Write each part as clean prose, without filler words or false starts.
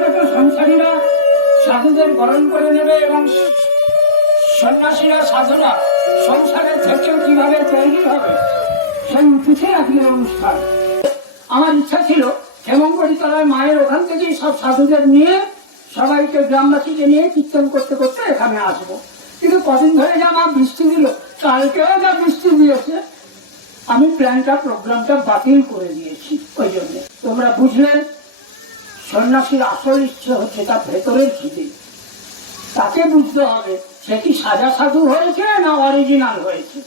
ছোট সংসারীরা সাধুদের বরণ করে নেবে এবং সন্ন্যাসীরা সাধুরা সংসারের থেকেও কিভাবে তৈরি হবে সেই পিছিয়ে আজকের অনুষ্ঠান। আমার ইচ্ছা ছিল হেমঙ্গরি তলায় মায়ের ওখান থেকেই সব সাধুদের নিয়ে সবাইকে গ্রামবাসীকে নিয়ে কীর্তন করতে করতে এখানে আসবো, কিন্তু কদিন ধরে যা আমার বৃষ্টি দিল, কালকেও যা বৃষ্টি দিয়েছে, আমি প্রোগ্রামটা বাতিল করে দিয়েছি। ওই জন্য তোমরা বুঝলেন সন্ন্যাসীর আসল ইচ্ছে হচ্ছে তার ভেতরের খিদে, তাকে বুঝতে হবে সে কি সাজা সাধু হয়েছে না অরিজিনাল হয়েছে।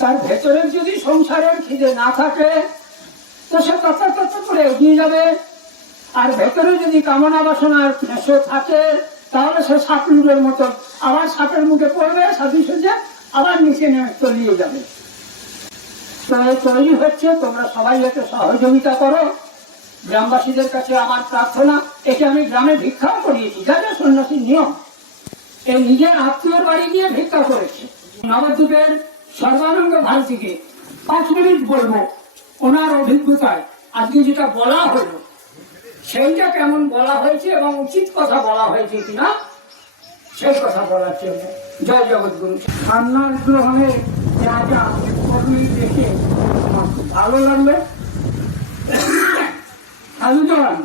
তার ভেতরের যদি সংসারের খিদে না থাকে তো সে তত করে এগিয়ে যাবে, আর ভেতরে যদি কামনা বাসনার নেশা থাকে তাহলে সে সাপলুরের মতো আবার সাপের মুখে পড়বে, সাধু সেজে আবার নিচে নেমে তলিয়ে যাবে। তৈরি হচ্ছে, তোমরা সবাই এতে সহযোগিতা করো। গ্রামবাসীদের কাছে আমার প্রার্থনা, একে আমি গ্রামে ভিক্ষাও করিয়েছি, যাতে সন্ন্যাসীর নিয়ম। এই নিজের আত্মীয়র বাড়ি গিয়ে ভিক্ষা করেছে। নবদ্বীপের সর্বানন্দ ভারতীকে 5 মিনিট বলবো ওনার অভিজ্ঞতায় আজকে যেটা বলা হলো সেইটা কেমন বলা হয়েছে এবং উচিত কথা বলা হয়েছে কিনা সেই কথা বলার জন্য। জয় জগৎগুরু। সন্ন্যাস গ্রহণের যা যা কর্মী দেখে আমার খুব ভালো লাগবে। সাধুচরণ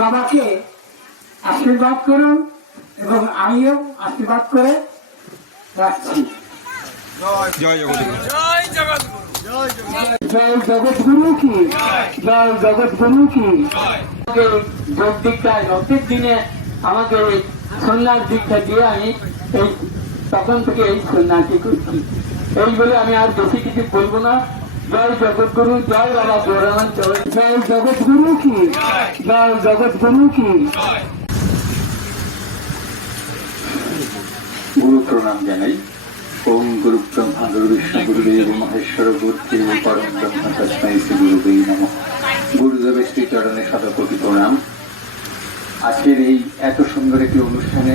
বাবাকে আশীর্বাদ করুন এবং আমিও আশীর্বাদ করে রাখছি। জয় জগৎগুরু। জয় জগৎগুরু কি, জয় জগৎগুরু কি। যোগ দীক্ষায় নব্বই দিনে আমাকে সন্ন্যাস দীক্ষা দিয়ে আমি এই তখন থেকে এই সন্ন্যাসী করছি। এই বলে আমি আর বেশি কিছু বলবো না। জয় জগৎগুরু, জয় বাবা গৌরাঙ্গ, জয় জগৎগুরু কি, জয় জগৎগুরু কি। গুরু প্রণাম জানাই। ওম গুরু ব্রহ্মা গুরু বিষ্ণু গুরুদেব মহেশ্বর গুরুদেব পরম ব্রহ্ম তস্মৈ শ্রী গুরুদেব নমঃ। গুরুদেবের শ্রী চরণে শতকোটি প্রণাম। আজকের এই এত সুন্দর একটি অনুষ্ঠানে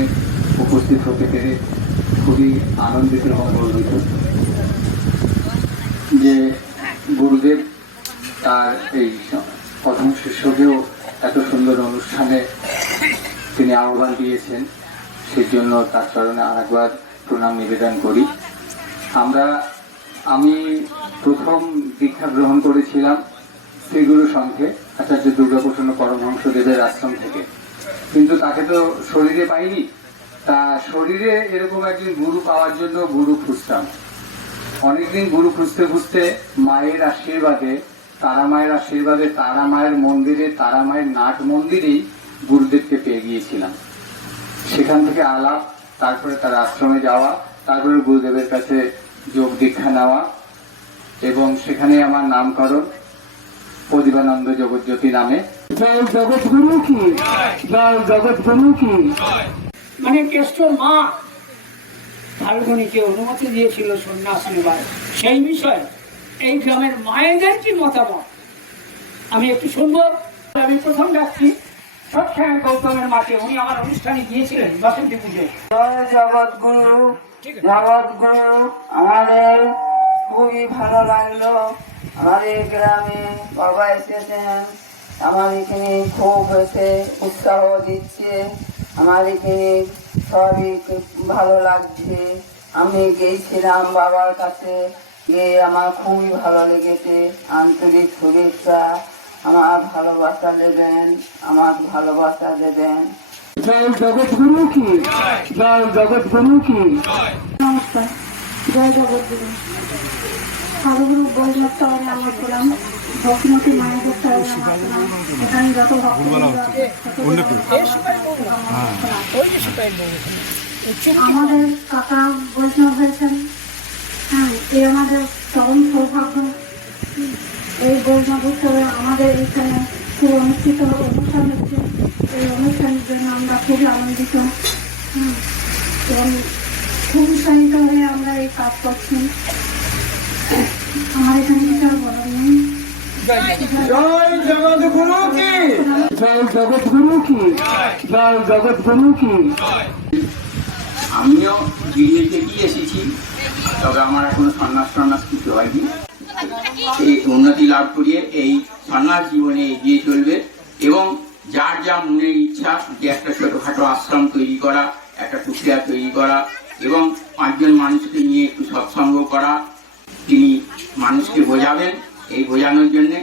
উপস্থিত হতে পেরে খুবই আনন্দিত এবং গর্বিত যে গুরুদেব তার এই প্রথম শিষ্যকেও এত সুন্দর অনুষ্ঠানে তিনি আহ্বান দিয়েছেন, সেজন্য তার চরণে আরেকবার প্রণাম নিবেদন করি। আমি প্রথম দীক্ষা গ্রহণ করেছিলাম শ্রীগুরু সংঘে আচার্য দুর্গাপ্রসন্ন পরমহংসদেবের আশ্রম থেকে, কিন্তু তাকে তো শরীরে পাইনি। তা শরীরে এরকম একদিন গুরু পাওয়ার জন্য গুরু খুঁজতাম। অনেকদিন গুরু খুঁজতে খুঁজতে মায়ের আশীর্বাদে, তারা মায়ের মন্দিরে, তারা মায়ের নাট মন্দিরেই গুরুদেবকে পেয়ে গিয়েছিলাম। সেখান থেকে আলাপ, তারপরে তার আশ্রমে যাওয়া, তারপরে গুরুদেবের কাছে যোগ দীক্ষা নেওয়া এবং সেখানে আমার নামকরণ প্রদীপানন্দ জগৎজ্যোতি নামে। জয় জগৎগুরু কি, জয় জগৎগুরু কি। মানে কেষ্টর মা ফাল্গুনীকে অনুমতি দিয়েছিল সন্ন্যাস নেবার, সেই বিষয়ে এই গ্রামের মায়েদের কি মতামত আমি একটু শুনবো। আমি প্রথম ডাকছি সৎসায়ন গৌতমের মাকে, উনি আমার অনুষ্ঠানে গিয়েছিলেন বসন্তী পুজোয়। জয় জগৎগুরু, জগৎগুরু। আমাদের খুবই ভালো লাগলো, আমাদের গ্রামে বাবা এসেছেন, আমার এখানে খুব হয়েছে উৎসাহ দিচ্ছে, আমার এখানে সবই ভালো লাগছে। আমি গিয়েছিলাম বাবার কাছে, গিয়ে আমার খুবই ভালো লেগেছে। আন্তরিক শুভেচ্ছা, আমার ভালোবাসা দেবেন, আমার ভালোবাসা দেবেন। জয় জগৎগুরু কি, জয় জগৎগুরু কি। নমস্কার, জয় জগৎগুরু। সাধুগুরু বৈষ্ণব শহরে আমরা ছিলাম, ভক্তিমতী মায়েদের শহরে আমরা ছিলাম। এখানে যত ভক্ত আমাদের কাকা বৈষ্ণব হয়েছেন। হ্যাঁ, এই আমাদের চরম সৌভাগ্য। এই বৈষ্ণব উৎসবে আমাদের এখানে খুব অনুষ্ঠিত অনুষ্ঠান হচ্ছে। এই অনুষ্ঠানের জন্য আমরা খুবই আনন্দিত এবং খুব উৎসাহিত হয়ে আমরা এই কাজ করছি। আমার এখানে কিছু আর বলার নেই। জয় জগৎগুরু কি, জয় জগৎগুরু কি, জয় জগৎগুরু কি। আমিও দিল্লিতে গিয়ে এসেছি, তবে আমার এখনো সন্ন্যাস কিছু হয়নি। এই উন্নতি লাভ করিয়ে এই সন্ন্যাস জীবনে এগিয়ে চলবে এবং যার যা মনের ইচ্ছা যে একটা ছোটখাটো আশ্রম তৈরি করা, একটা কুঠিয়া তৈরি করা এবং 5 জন মানুষকে নিয়ে একটু সৎসঙ্গ করা, তিনি মানুষকে বোঝাবেন। এই বোঝানোর জন্য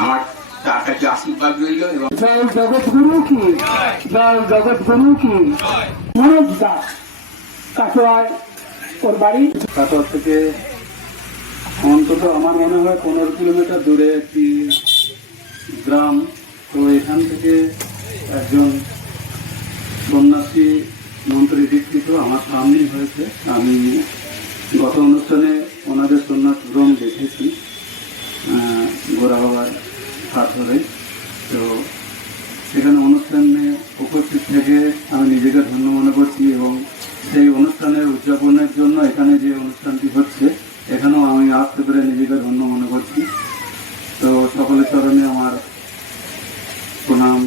আমার তার কাছে আশীর্বাদ রইল। এবং জয় জগৎগুরু কি, জয় জগৎগুরু কি। মনোজ দাস, কাটোয়ায় ওর বাড়ি। কাটোয়া থেকে অন্তত আমার মনে হয় 15 কিলোমিটার দূরে একটি গ্রাম। তো এখান থেকে একজন সন্ন্যাসী মন্ত্রী দীক্ষিত আমার সামনেই হয়েছে। আমি গত অনুষ্ঠানে ওনাদের সন্ন্যাসগ্রহণ দেখেছি গোরা বাবার হাত ধরে। তো সেখানে অনুষ্ঠানে উপস্থিত থেকে আমি নিজেকে ধন্য মনে করছি এবং সেই অনুষ্ঠানের উদযাপনের জন্য এখানে যে অনুষ্ঠানটি হচ্ছে এখানেও আমি আসতে পেরে নিজেকে ধন্য মনে করছি। তো সকলের চরণে আমার প্রণাম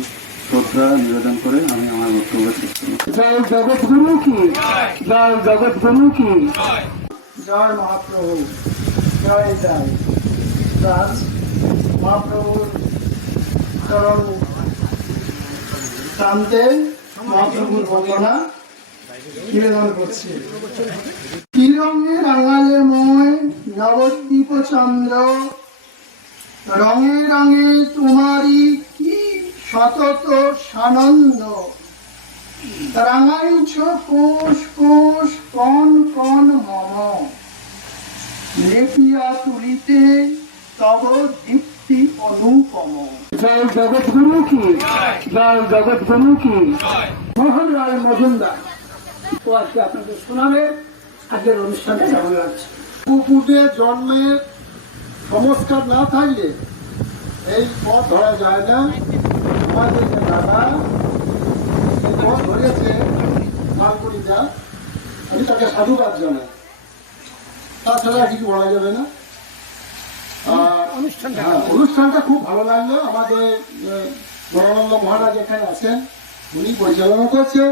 শ্রদ্ধা নিবেদন করে আমি আমার বক্তব্য শেষ করি। জয় জগৎগুরু কি, জয় জগৎগুরু কি। জয় মহাপ্রভু, জয় জয়। আজ মহাপ্রভুর চরণ প্রান্তে মহাপ্রভুর বন্দনা নিবেদন করছি। কি রঙে রাঙালে মই নবদ্বীপ চন্দ্র, রঙে রঙে তোমারই কি সতত সানন্দ। রাঙাইছ কোষ কোষ কণ কণ মম, লেপিয়া তুলিতে তব দীপ্তি অনুপম। জয় জগৎগুরু কি, জয় জগৎগুরু কি। মোহন রায় মজুমদার ও আজকে আপনাদের শোনাবে আজকের অনুষ্ঠানটা কেমন লাগছে। কুকুরের জন্মের সংস্কার না থাকলে এই পথ ধরা যায় না। আমাদের যে দাদা এই পথ ধরেছে মালকুড়িটা, আমি তাকে সাধুবাদ জানাই। তাছাড়া কিছু বলা যাবে না। অনুষ্ঠানটা খুব ভালো লাগলো। আমাদের বরানন্দ মহারাজ এখানে আছেন, উনি পরিচালনা করছেন,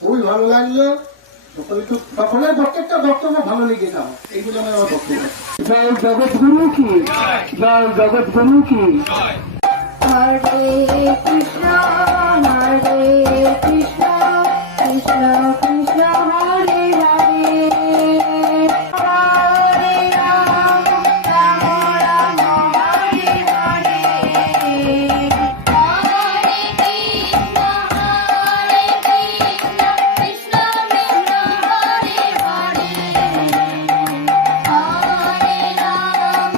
খুবই ভালো লাগলো। সকলের প্রত্যেকটা বক্তব্য ভালো লেগেছে আমার, এইগুলো আমার বক্তব্য। জয় জগৎগুরু কি, জয় জগৎগুরু কি। হরে কৃষ্ণ হরে কৃষ্ণ কৃষ্ণ কৃষ্ণ হরে হরে, হরে রাম রাম রাম হরে হরে, হরে কৃষ্ণ কৃষ্ণ কৃষ্ণ হরে হরে, হরে রাম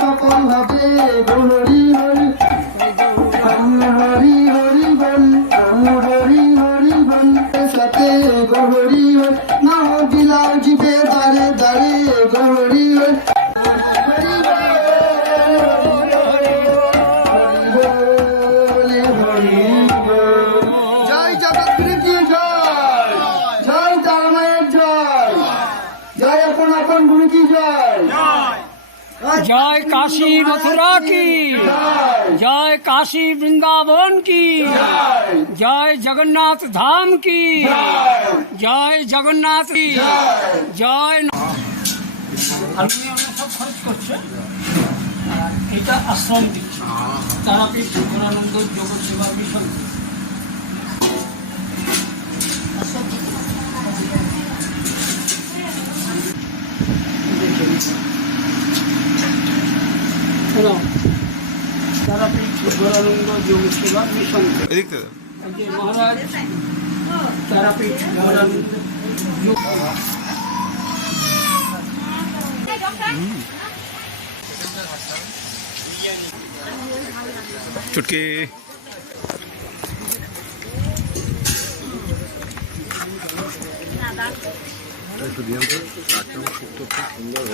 সফল হবে হরি হরি, হরি হরি বল, হরি হরি বল সাথে গহরি হরি, না বিলাল জিবে দাঁড়ে দাঁড়ে গহরি হরি। জয় জগৎগুরু কি জয়, জয় তারামায়ের জয়, জয় আপন আপন গুরু কি জয়। জয় কাশী মথুরা কি, জয় কাশী বৃন্দাবন কি, জয় জগন্নাথ ধাম কি, জয় জগন্নাথ কি, জয়। সব খরচ করছে, এটা আশ্রম দিচ্ছে তারাপীঠ জীবনানন্দ যোগ সেবা মিশন। তারাপীঠ জীবনানন্দ যোগ সেবা মিশন। এদিক থেকে মহারাজ তারাপীঠ জীবনানন্দ চুটকি সুন্দর